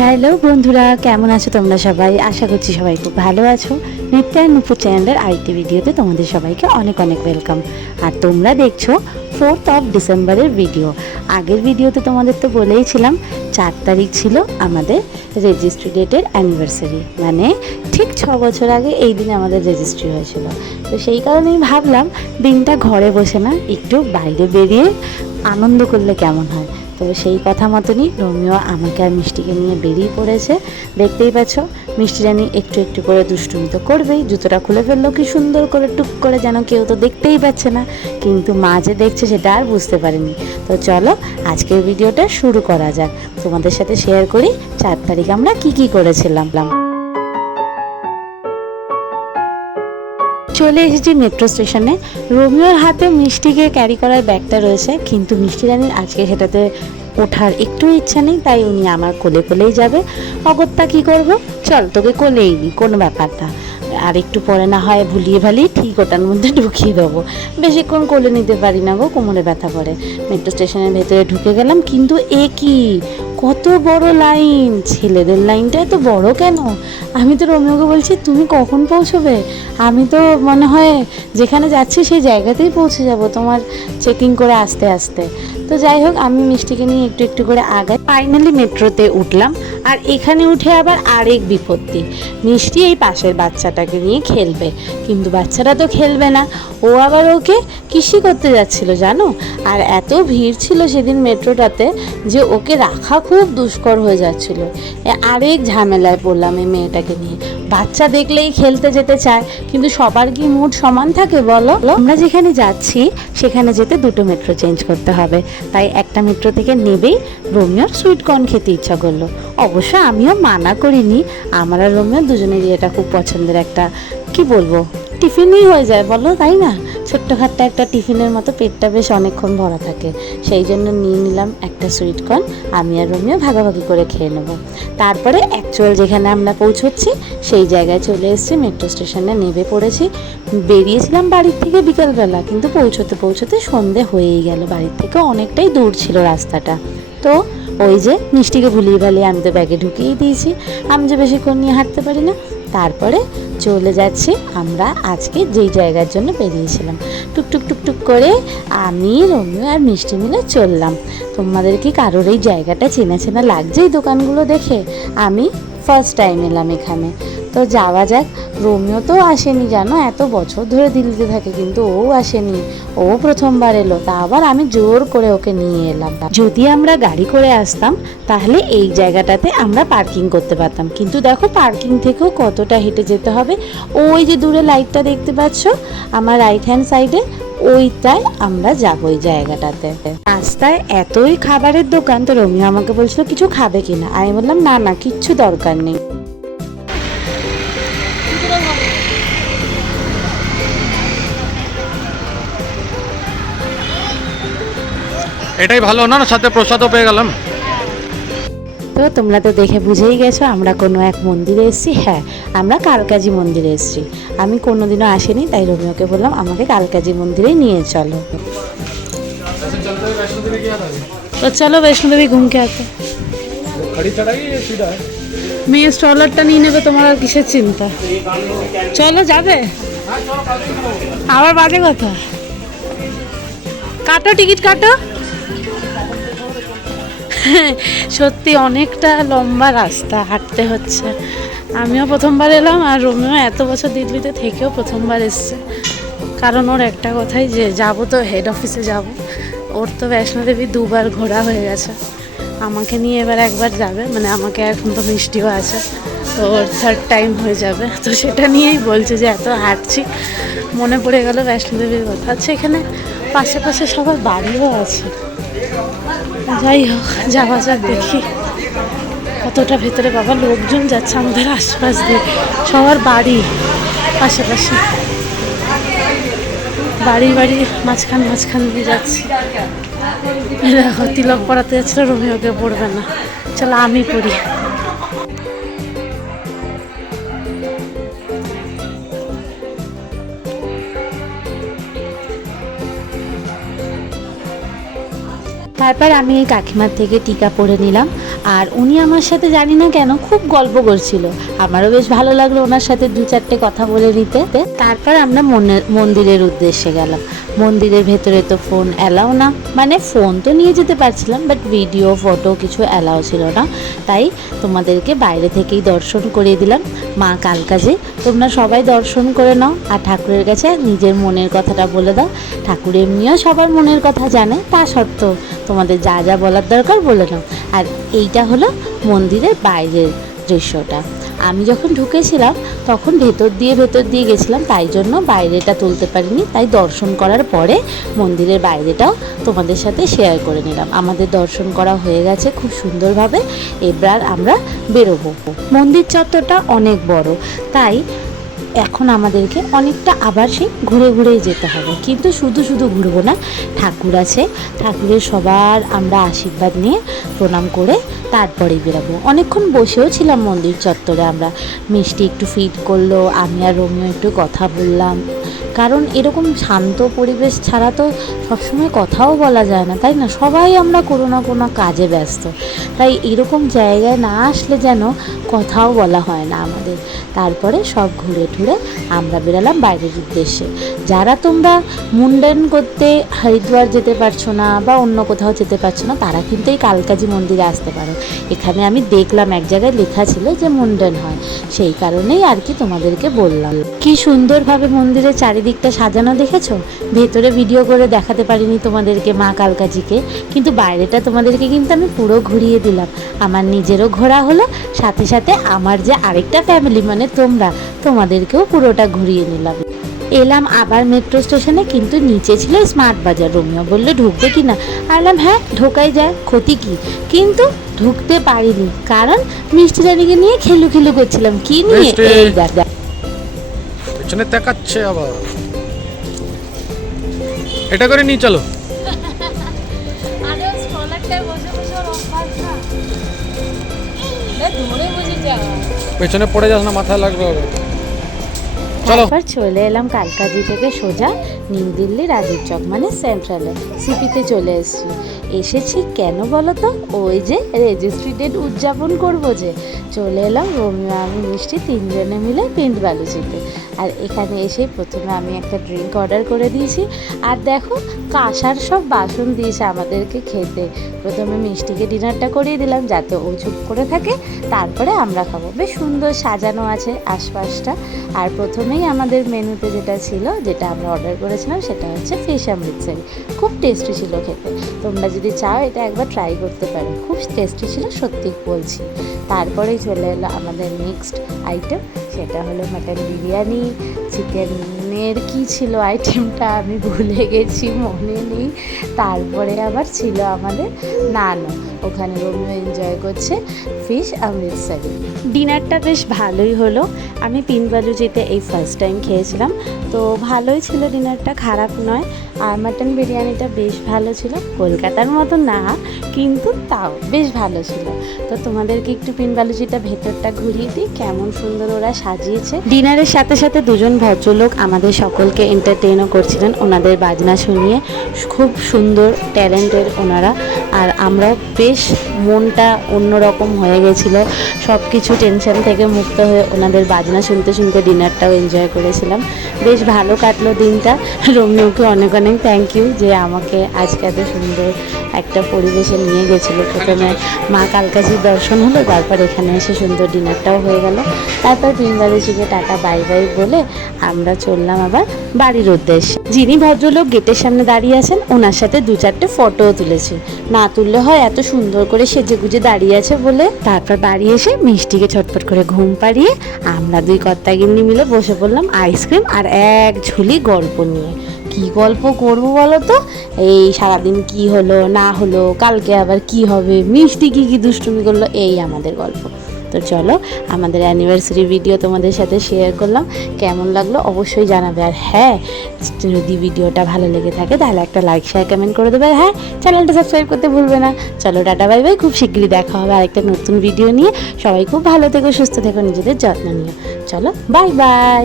Hello বন্ধুরা, কেমন আছো তোমরা সবাই? আশা করছি সবাই খুব ভালো আছো। নিত্যা নুপুর চ্যানেলের আরেকটি ভিডিওতে তোমাদের সবাইকে অনেক অনেক ওয়েলকাম। আর তোমরা দেখছো 4th ডিসেম্বরের ভিডিও। আগের ভিডিওতে তোমাদের তো বলেইছিলাম 4 তারিখ ছিল আমাদের রেজিস্ট্রি ডেটের অ্যানিভার্সারি, মানে ঠিক 6 বছর আগে এই দিনে আমাদের রেজিস্ট্রি হয়েছিল। তো সেই কারণেই ভাবলাম দিনটা ঘরে বসে না, একটু বাইরে বেরিয়ে আনন্দ করলে কেমন হয়। তো সেই কথা মতনই রোমিও আমাকে আর মিষ্টিকে নিয়ে বেরিয়ে পড়েছে। দেখতেই পাচ্ছ, মিষ্টি জানি একটু একটু করে দুষ্টুমি তো করবেই। জুতোটা খুলে ফেললো কি সুন্দর করে, টুক করে, যেন কেউ তো দেখতেই পাচ্ছে না, কিন্তু মা যে দেখছে সেটা আর বুঝতে পারেনি। তো চলো আজকের ভিডিওটা শুরু করা যাক। তোমাদের সাথে শেয়ার করি 4 তারিখ আমরা কি করেছিলাম। চলে এসেছি মেট্রো স্টেশনে। রোমিওর হাতে মিষ্টিকে ক্যারি করার ব্যাগটা রয়েছে, কিন্তু মিষ্টি রানীর আজকে সেটাতে ওঠার একটু ইচ্ছা নেই, তাই উনি আমার কোলে কোলেই যাবে। অগত্যা কী করব, চল তোকে কোলেই নিই, কোনো ব্যাপার না। আর একটু পরে না হয় ভুলিয়ে ভালিয়ে ঠিক ওটার মধ্যে ঢুকিয়ে দেবো। বেশিক্ষণ কোলে নিতে পারি না গো, কোমরে ব্যথা করে। মেট্রো স্টেশনের ভেতরে ঢুকে গেলাম, কিন্তু এ কি কত বড় লাইন! ছেলেদের লাইনটা এত বড় কেন? আমি তো রোমিওকে বলছি তুমি কখন পৌঁছবে? আমি তো মনে হয় যেখানে যাচ্ছি সেই জায়গাতেই পৌঁছে যাব তোমার চেকিং করে আস্তে আস্তে। তো যাই হোক, আমি মিষ্টিকে নিয়ে একটু একটু করে আগাই। ফাইনালি মেট্রোতে উঠলাম। আর এখানে উঠে আবার আরেক বিপত্তি, মিষ্টি এই পাশের বাচ্চাটাকে নিয়ে খেলবে, কিন্তু বাচ্চাটা তো খেলবে না, ও আবার ওকে কিসি করতে যাচ্ছিল জানো। আর এত ভিড় ছিল সেদিন মেট্রোটাতে যে ওকে রাখা খুব দুষ্কর হয়ে যাচ্ছিল। আরেক ঝামেলায় পড়লাম এই মেয়েটাকে নিয়ে। বাচ্চা দেখলেই খেলতে যেতে চায়, কিন্তু সবার কি মুড সমান থাকে বলো? আমরা যেখানে যাচ্ছি সেখানে যেতে দুটো মেট্রো চেঞ্জ করতে হবে, তাই একটা মেট্রো থেকে নেবেই রোমিওর সুইটকর্ন খেতে ইচ্ছা করলো। অবশ্য আমিও মানা করিনি, আমার আর রোমিও দুজনেরই এটা খুব পছন্দের একটা, কি বলবো, টিফিনই হয়ে যায় বলো, তাই না? ছোট্টখাট্ট একটা টিফিনের মতো, পেটটা বেশ অনেকক্ষণ ভরা থাকে। সেই জন্য নিয়ে নিলাম একটা সুইটকর্ন, আমি আর রোমিও ভাগাভাগি করে খেয়ে নেবো। তারপরে অ্যাকচুয়াল যেখানে আমরা পৌঁছচ্ছি সেই জায়গায় চলে এসেছি, মেট্রো স্টেশনে নেমে পড়েছি। বেরিয়েছিলাম বাড়ির থেকে বিকালবেলা, কিন্তু পৌঁছতে পৌঁছতে সন্ধে হয়েই গেল। বাড়ির থেকে অনেকটাই দূর ছিল রাস্তাটা। তো ওই যে মিষ্টিকে ভুলিয়ে ভালিয়ে আমি তো ব্যাগে ঢুকিয়েই দিয়েছি, আমি যে বেশিক্ষণ নিয়ে হাঁটতে পারি না। তারপরে চলে যাচ্ছি আমরা আজকে যেই জায়গার জন্য বেরিয়েছিলাম। টুকটুক টুকটুক করে আমি, রোমিও আর মিষ্টি মিলে চললাম। তোমাদের কি কারোর এই জায়গাটা চেনা চেনা লাগছে এই দোকানগুলো দেখে? আমি ফার্স্ট টাইম এলাম এখানে। তো যাওয়া যাক। রোমিও তো আসেনি জানো, এত বছর ধরে দিল্লিতে থাকে, কিন্তু ও আসেনি, ও প্রথমবার এলো। তা আবার আমি জোর করে ওকে নিয়ে এলাম। যদি আমরা গাড়ি করে আসতাম তাহলে এই জায়গাটাতে আমরা পার্কিং করতে পারতাম, কিন্তু দেখো পার্কিং থেকেও কতটা হেঁটে যেতে হবে। ওই যে দূরে লাইটটা দেখতে পাচ্ছ আমার রাইট হ্যান্ড সাইডে, ওইটাই আমরা যাবো ওই জায়গাটাতে। রাস্তায় এতই খাবারের দোকান, তো রোমিও আমাকে বলছিল কিছু খাবে কিনা, আমি বললাম না না, কিচ্ছু দরকার নেই। এটাই ভালো না, সাথে প্রসাদও পেয়ে গেলাম। তো তোমরা তো দেখে বুঝেই গেছো আমরা কোনো এক মন্দিরে এসেছি। হ্যাঁ, আমরা কালকাজি মন্দিরে এসেছি। আমি কোনোদিনও আসিনি, তাই রোমিওকে বললাম আমাকে কালকাজি মন্দিরে নিয়ে চলো। তো চলো বৈষ্ণোদেবী ঘুমকে আতে। মেয়ে স্ট্রলারটা নিয়ে নেবে, তোমার আর কিসের চিন্তা? চলো, যাবে? আবার বাজে কথা। কাটো, টিকিট কাটো। সত্যি অনেকটা লম্বা রাস্তা হাঁটতে হচ্ছে। আমিও প্রথমবার এলাম, আর রোমিও এত বছর দিল্লিতে থেকেও প্রথমবার এসছে। কারণ ওর একটা কথাই যে যাবো তো হেড অফিসে যাব। ওর তো বৈষ্ণোদেবী 2বার ঘোরা হয়ে গেছে, আমাকে নিয়ে এবার একবার যাবে, মানে আমাকে এখন তো মিষ্টিও আছে, তো ওর 3rd টাইম হয়ে যাবে। তো সেটা নিয়েই বলছে যে এত হাঁটছি, মনে পড়ে গেল বৈষ্ণোদেবীর কথা। আচ্ছা, এখানে পাশে পাশে সবার বাড়িও আছে। যাই হোক, যাওয়া যাক, দেখি কতটা ভেতরে। বাবা, লোকজন যাচ্ছে আমাদের আশপাশ দিয়ে, সবার বাড়ি পাশাপাশি, বাড়ি বাড়ি মাঝখান দিয়ে যাচ্ছি। দেখো, তিলক পড়াতে যাচ্ছিল, রোমিওকে পড়বে না, চলো আমি পড়ি। তারপর আমি এই কাকিমার থেকে টিকা পরে নিলাম, আর উনি আমার সাথে জানি না কেন খুব গল্প করছিল। আমারও বেশ ভালো লাগলো ওনার সাথে 2-4টে কথা বলে নিতে। তারপর আমরা মন্দিরের উদ্দেশ্যে গেলাম। মন্দিরের ভেতরে তো ফোন অ্যালাও না, মানে ফোন তো নিয়ে যেতে পারছিলাম, বাট ভিডিও ফটো কিছু অ্যালাও ছিল না। তাই তোমাদেরকে বাইরে থেকেই দর্শন করিয়ে দিলাম। মা কালকাজি তোমরা সবাই দর্শন করে নাও, আর ঠাকুরের কাছে নিজের মনের কথাটা বলে দাও। ঠাকুর এমনিও সবার মনের কথা জানে, তা সত্ত্বেও তোমাদের যা যা বলার দরকার বলে নাও। আর এইটা হলো মন্দিরের বাইরের দৃশ্যটা। আমি যখন ঢুকেছিলাম তখন ভেতর দিয়ে গেছিলাম, তাই জন্য বাইরেটা তুলতে পারিনি। তাই দর্শন করার পরে মন্দিরের বাইরেটাও তোমাদের সাথে শেয়ার করে নিলাম। আমাদের দর্শন করা হয়ে গেছে খুব সুন্দরভাবে। এবার আমরা বেরোবো। মন্দির চত্বরটা অনেক বড়, তাই এখন আমাদেরকে অনেকটা আবার সেই ঘুরে ঘুরেই যেতে হবে। কিন্তু শুধু শুধু ঘুরবো না, ঠাকুর আছে, ঠাকুরের সবার আমরা আশীর্বাদ নিয়ে প্রণাম করে তারপরেই বেরোবো। অনেকক্ষণ বসেও ছিলাম মন্দির চত্বরে। আমরা মিষ্টি একটু ফিড করলো, আমি আর রোমিও একটু কথা বললাম, কারণ এরকম শান্ত পরিবেশ ছাড়া তো সবসময় কথাও বলা যায় না, তাই না? সবাই আমরা কোনো না কোনো কাজে ব্যস্ত, তাই এরকম জায়গায় না আসলে যেন কথাও বলা হয় না আমাদের। তারপরে সব ঘুরে ঠুরে আমরা বেরালাম বাইরের উদ্দেশ্যে। যারা তোমরা মুন্ডন করতে হরিদ্বার যেতে পারছো না বা অন্য কোথাও যেতে পারছো না, তারা কিন্তু এই কালকাজি মন্দিরে আসতে পারো। এখানে আমি দেখলাম এক জায়গায় লেখা ছিল যে মুন্ডন হয়, সেই কারণেই আর কি তোমাদেরকে বললাম। কি সুন্দরভাবে মন্দিরের চারিদিকটা সাজানো দেখেছো? ভেতরে ভিডিও করে দেখাতে পারিনি তোমাদেরকে মা কালকাজিকে, কিন্তু বাইরেটা তোমাদেরকে কিন্তু আমি পুরো ঘুরিয়ে দিলাম। আমার নিজেরও ঘোরা হলো, সাথে সাথে আমার যে আরেকটা ফ্যামিলি মানে তোমরা, তোমাদেরকেও পুরোটা ঘুরিয়ে নিলাম। এলাম আবার মেট্রো স্টেশনে, কিন্তু নিচে ছিল স্মার্ট বাজার। রোমিও বললে ঢুকবে কি না, আলাম হ্যাঁ ঢোকাই যায়, ক্ষতি কি। কিন্তু ঢুকতে পারিনি, কারণ মিষ্টি রানীকে নিয়ে খেলু খেলু করছিলাম। কি নিয়ে? এই দেখ পেছনে তাকাচ্ছে আবার। এটা করে নিয়ে চলো। পেছনে পড়ে যাস না, মাথায় লাগবে হবে। চলো। তারপর চলে এলাম কালকাজি থেকে সোজা নিউ দিল্লি রাজীব চক মানে সেন্ট্রালে সিপিতে চলে এসেছি কেন বলো তো? ওই যে রেজিস্ট্রি ডেট উদযাপন করবো যে, চলে এলাম রোমিও আমি মিষ্টি 3 জনে মিলে পিন্ড বালুচিতে। আর এখানে এসে প্রথমে আমি একটা ড্রিঙ্ক অর্ডার করে দিয়েছি, আর দেখো কাঁসার সব বাসন দিয়েছে আমাদেরকে খেতে। প্রথমে মিষ্টিকে ডিনারটা করিয়ে দিলাম যাতে ও চুপ করে থাকে, তারপরে আমরা খাবো। বেশ সুন্দর সাজানো আছে আশপাশটা। আর প্রথমেই আমাদের মেনুতে যেটা ছিল, যেটা আমরা অর্ডার করেছিলাম, সেটা হচ্ছে ফিশ অমৃতসরি। খুব টেস্টি ছিল খেতে, তোমরা যদি চাও এটা একবার ট্রাই করতে পারো, খুব টেস্টি ছিল সত্যি বলছি। তারপরেই চলে এলো আমাদের নেক্সট আইটেম, সেটা হলো মাটন বিরিয়ানি। চিকেনের কি ছিল আইটেমটা আমি ভুলে গেছি, মনে নেই। তারপরে আবার ছিল আমাদের নানও, ওখানে রোমিও এনজয় করছে ফিশ অমৃতসরি। ডিনারটা বেশ ভালোই হলো। আমি পিন্ড বালুচিতে এই ফার্স্ট টাইম খেয়েছিলাম, তো ভালোই ছিল ডিনারটা, খারাপ নয়। আর মাটন বিরিয়ানিটা বেশ ভালো ছিল, কলকাতার মতো না কিন্তু তাও বেশ ভালো ছিল। তো তোমাদেরকে একটু পিন্ড বালুচিটা ভেতরটা ঘুরিয়ে দিই, কেমন সুন্দর ওরা সাজিয়েছে। ডিনারের সাথে সাথে দুজন ভদ্রলোক আমাদের সকলকে এন্টারটেইনও করছিলেন ওনাদের বাজনা শুনিয়ে। খুব সুন্দর ট্যালেন্টেড ওনারা, আর আমরা বেশ মনটা অন্যরকম হয়ে গেছিলো। সব কিছু টেনশন থেকে মুক্ত হয়ে ওনাদের বাজনা শুনতে শুনতে ডিনারটাও এনজয় করেছিলাম। বেশ ভালো কাটলো দিনটা। রোমিওকে অনেক অনেক থ্যাংক ইউ যে আমাকে আজকে এত সুন্দর একটা পরিবেশে নিয়ে গেছিলো। প্রথমে মা কালকাজির দর্শন হলো, তারপর এখানে এসে সুন্দর ডিনারটাও হয়ে গেল। তারপর বৃন্দাবতীকে টাটা বাই বাই বলে আমরা চললাম আবার বাড়ির উদ্দেশ্যে। যিনি ভদ্রলোক গেটের সামনে দাঁড়িয়ে আছেন, ওনার সাথে 2-4টে ফটোও তুলেছি। না তুললে হয়, এত সুন্দর করে সেজে গুজে দাঁড়িয়ে আছে বলে। তারপর বাড়ি এসে মিষ্টিকে ছটফট করে ঘুম পাড়িয়ে আমরা 2 কর্তাগিন্নি মিলে বসে পড়লাম আইসক্রিম আর এক ঝুলি গল্প নিয়ে। কি গল্প করবো বলো তো? এই সারাদিন কি হলো না হলো, কালকে আবার কি হবে, মিষ্টি কি কি দুষ্টুমি করলো, এই আমাদের গল্প। তো চলো, আমাদের অ্যানিভার্সারি ভিডিও তোমাদের সাথে শেয়ার করলাম, কেমন লাগলো অবশ্যই জানাবে। আর হ্যাঁ, যদি ভিডিওটা ভালো লেগে থাকে তাহলে একটা লাইক শেয়ার কমেন্ট করে দেবে। আর হ্যাঁ, চ্যানেলটা সাবস্ক্রাইব করতে ভুলবে না। চলো টাটা বাই বাই, খুব শিগগিরই দেখা হবে আরেকটা নতুন ভিডিও নিয়ে। সবাই খুব ভালো থেকো, সুস্থ থেকো, নিজেদের যত্ন নিও। চলো বাই বাই।